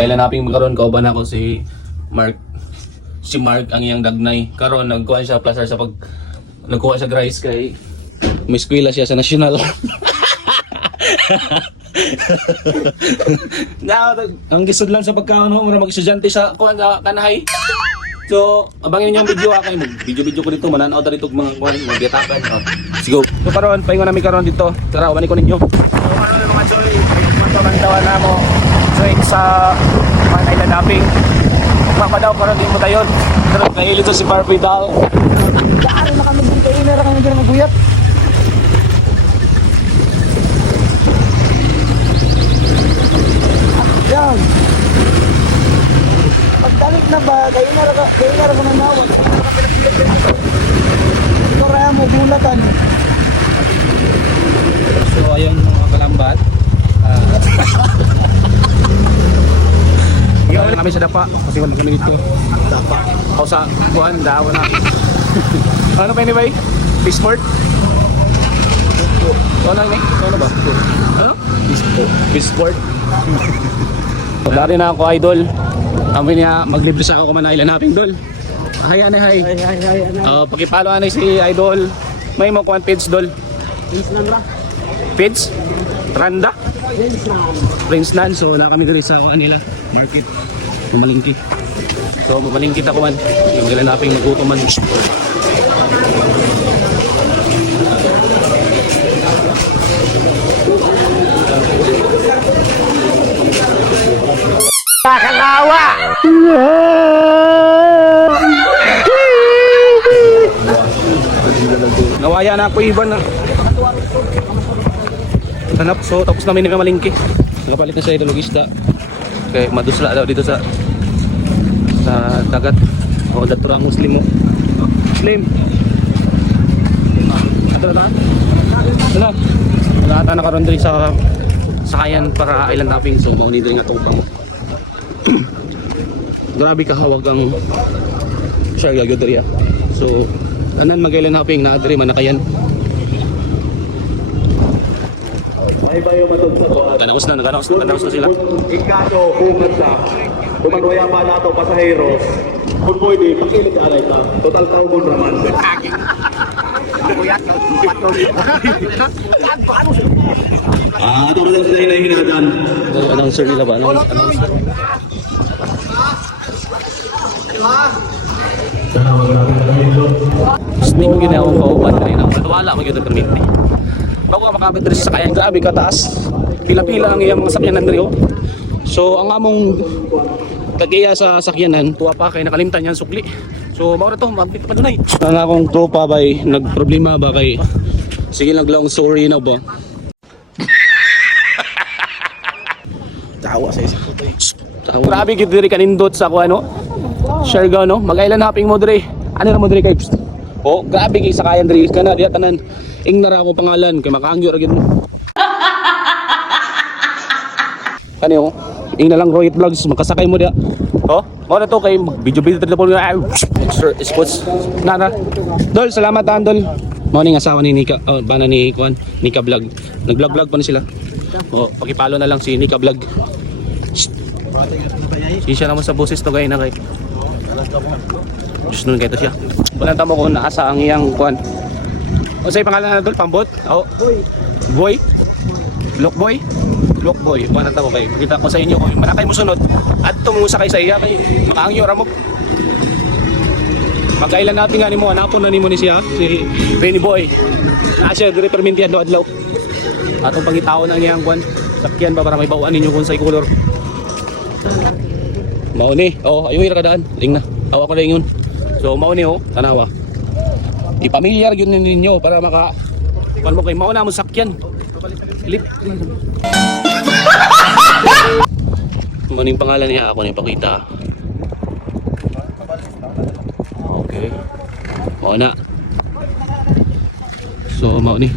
Magkailan naping karon kauban ako si Mark. Si Mark ang iyang dagnay. Karon nagkuha siya placer sa pag nagkuha siya rice kay may eskwela siya sa national. Ang gisod lang sa pagkaon mo, mag-estudyante sa kuan sa Kanahay. So, abangin niyo ang video kay mo. Video ko dito mananaw ta dito mga kuan, mga biyatakan. Let's go. So karon, paingon namin karon dito. Tara, ubani ko ninyo. So karon mga joy, pagkabantawan na mo. So sa mga island hopping. Mapadaw karon din mo tayon. Pero kaili to si Barbie Dal. Daaro na kami dito, ina ra kami dito maguyat. Yan. Pagdalik na ba, kayo na ra ka nanawag. Ito raya mo, bulatan. So ayun mga kalambat. Gawa kami sa dapa kasi wala kami dito. Dapa. O sa buwan, dawa na. Ano pa anyway? Fishport? Ano ni? Ano ba? Ano? Fishport. Dari na ako idol. Kami niya maglibre sa ako man island hopping dol. Hay anay hay. Pakipalo anay si idol. May mo kuan page dol. Pins nan ra. Page? Randa? Pins nan. Prince Nan, so na kami diri sa kanila market, mamalingki. So mamalingki ta kuan, yung ilan naping maggutom man. Kakakawa. Nawaya na ako iban na. Hanap, so tapos namin nagkamalingki. Nakapalit na siya idologista. Okay, madusla daw dito sa dagat. O, dato ang Muslim mo. Muslim! Dato na? Ano? Nagata na karon diri sa sakayan para island hopping. So, mauni diri nga tupang. Grabe kahawag ang siya gagawin diri. So, anan mag-island hopping na diri manakayan. May bayo matugtog ko at Kanaos na sila. ikaso kumat sa kumanoya pa nato pasaheros kung pwede pakilit aray ka total taubon raman ato na lang sila hinahinatan Announcer nila ba? Announcer. Speaking gina akong kauban rin ang wala mo gyud permit ni. Bago ka makabit diri sa kayan, grabe kataas. Pila-pila ang iyang mga sakyanan diri oh. So ang among kagiya sa sakyanan, tuwa pa kay nakalimtan yan sukli. So mao ra to, magbit pa dunay. Ang akong tropa bay nagproblema ba kay sige lang long story na ba. Tawa sa isa ko to. Grabe gid diri kanindot sa ako ano. Siargao no, mag-island hopping mo diri. Ano ra mo diri kay? Oh, grabe kay sakayan diri kana diya tanan. Ing nara ko pangalan kay makaangyo ra gid mo. Kaniyo, ing na lang Royet Vlogs makasakay mo dia. Oh, mo na to kay video ta po nga sports. Na. Dol, salamat Dol. Mao ning asawa ni Nika, bana ni Kuan, Nika Vlog. Nag-vlog pa na sila. Oh, pakipalo na lang si Nika Vlog. Siya naman sa boses to gay na kay. Just nun kayo siya. Walang tamo kung naasa ang iyang kuan. O sa'yo pangalan na doon? Pambot? O? Boy? Look boy? Look boy. Walang tamo kayo. Pakita ko sa inyo kung manakay mo sunod at tumusa kayo sa iya kay makaangyo ramok. Magkailan natin nga ni mo. Hanapon na ni mo ni siya. Si Benny Boy. Siya dire permintihan do adlaw. Atong pangitaon ang iyang kuan. Sakyan ba para may bawaan ninyo kung sa color. Mauni. Oh, ayo ira kadaan. Ling na. Tawa ko lang yun. So mauni oh, tanawa. Ipamilyar yun ninyo para maka pan mo kay mauna mo sakyan. Lip. Maning pangalan niya ako ni pakita. Okay. Mauna. So mauni.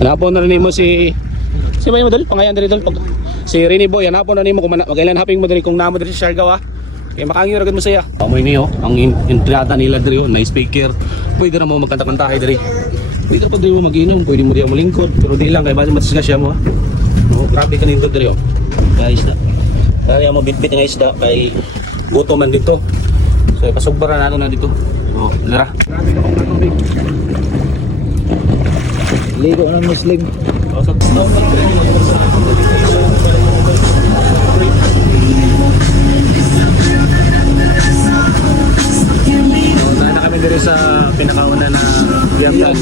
Hanapon na rin mo si ba yung dal? Pangayan dali dal pag si Rini Boy, hanapon na nimo kung mag-island hopping mo dali kung namo dali sa Siargao. Kaya makangyo ragad mo saya. Amoy niyo, ang entrada nila diri oh, nice speaker. Pwede ra mo magkanta-kantahay diri. Pwede pa diri mo mag-inom, pwede mo diya malingkod, pero di lang kay base matisga siya mo. Oh, grabe kanindot diri oh. Guys na. Kaya mo bitbit nga isda kay gutom man dito. So ipasugbaran nato na dito. So, lara. Ligo ng Muslim. Wala na kami dito sa pinakauna na Vietnam.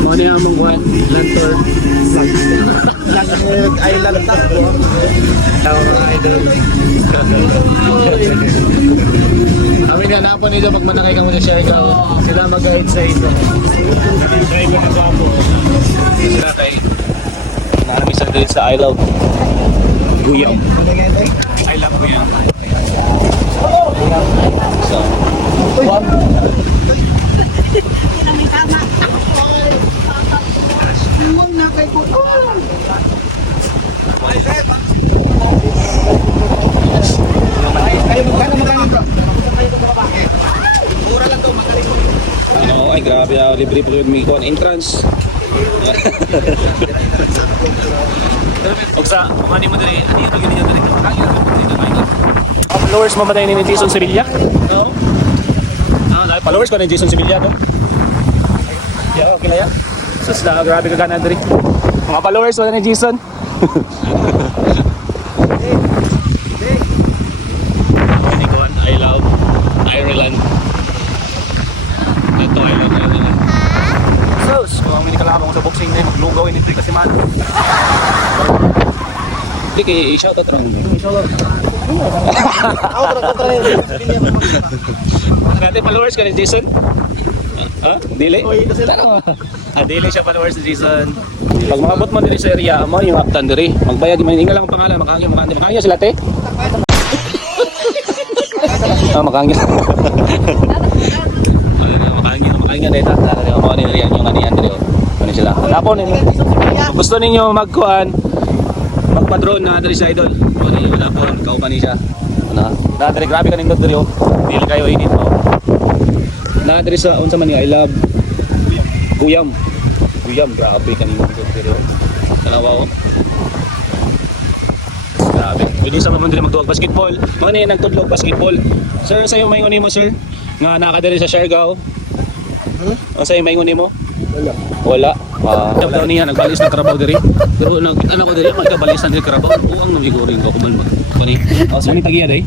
Mo ni among one land tour. Island na. Tao mga idol. Amin nga na po nito pag manakay ka muna siya ikaw. Sila mag-guide sa ito. Sila kay marami sa dito sa I Love Guyam. I Love Guyam. So, Huwag na kay Kuko. Ay, magkano bro? Mura lang to, magaling. ano, ay grabe ah, libre po yung Micon entrance. Og sa mani mo diri, ano yung ganyan diri ka makakita dito Micon. Followers mo ba tayo ni Jason Sevilla? Oo. Ah, followers ko ni Jason Sevilla to. Yeah, okay na yan. Sus na grabe ka gana diri. Mga followers mo ni Jason. Micon, I love Ireland. Ito I love Ireland. Sus, kung ang minikalabang ko sa boxing na maglugaw ini kasi man. Hindi kay i-shout out lang. Natin followers ka ni Jason? Ha? Dili? Dili siya followers ni Jason. Pag makabot mo diri sa area mo, yung haptan diri. Magbayad di man ingal lang ang pangalan, makangya sila te. Makangya. Makangya na ita. Mo ni diri yung ani Andre. Ano sila? Tapon ni. Kung gusto ninyo magkuan, magpa-drone na diri sa idol. Wala po, kauban ni siya. Na diri grabe kanindot diri oh. Dili kayo init mo. Na diri sa unsa man ni I love Guyam. Guyam grabe kanindot diri oh. Dalawa oh. Grabe. Pwede sa mga diri magtuwag basketball. Mga ni nagtudlog basketball. Sir, sayo maingon nimo sir nga nakadiri sa Siargao. Ang sayo maingon nimo? Wala. Job daw niya, nagbalis ng Carabao diri. Pero ano ko diri, magkabalis ng Carabao. Uwang nang siguro ko kuman mag. Kani. So ni tagiya day.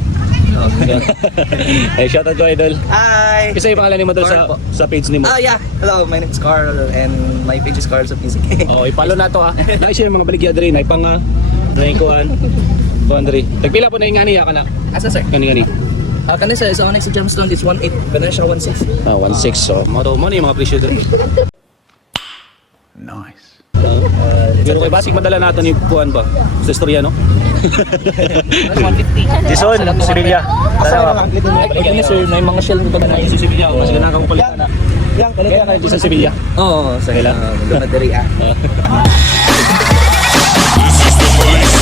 Hey, shout out to idol. Hi! Isa yung pangalan nimo doon sa page nimo. Yeah. Hello, my name is Carl and my page is Carl of Music. Oh, i-follow na to ha. Na-share mga baligya diri, na ipang drawing kuan. Kuan diri. Tagpila po na yung ngani ka na. Asa sir? Ngani. Kanisa is Onyx Gemstone is 1.8, Venetia 1.6. 1.6 so. Mo ni mga presyo diri. Nice. Pero kay basic madala nato ni kuan ba? Sa istorya no. 150. Jason, Sevilla. Dalawa. Ay, sir, may mga shell dito na. Si Sevilla, mas ganang kang palitan na. Kaya ka Jason Sevilla. Oo, sa Kailan? Maganda diri ah. This is the police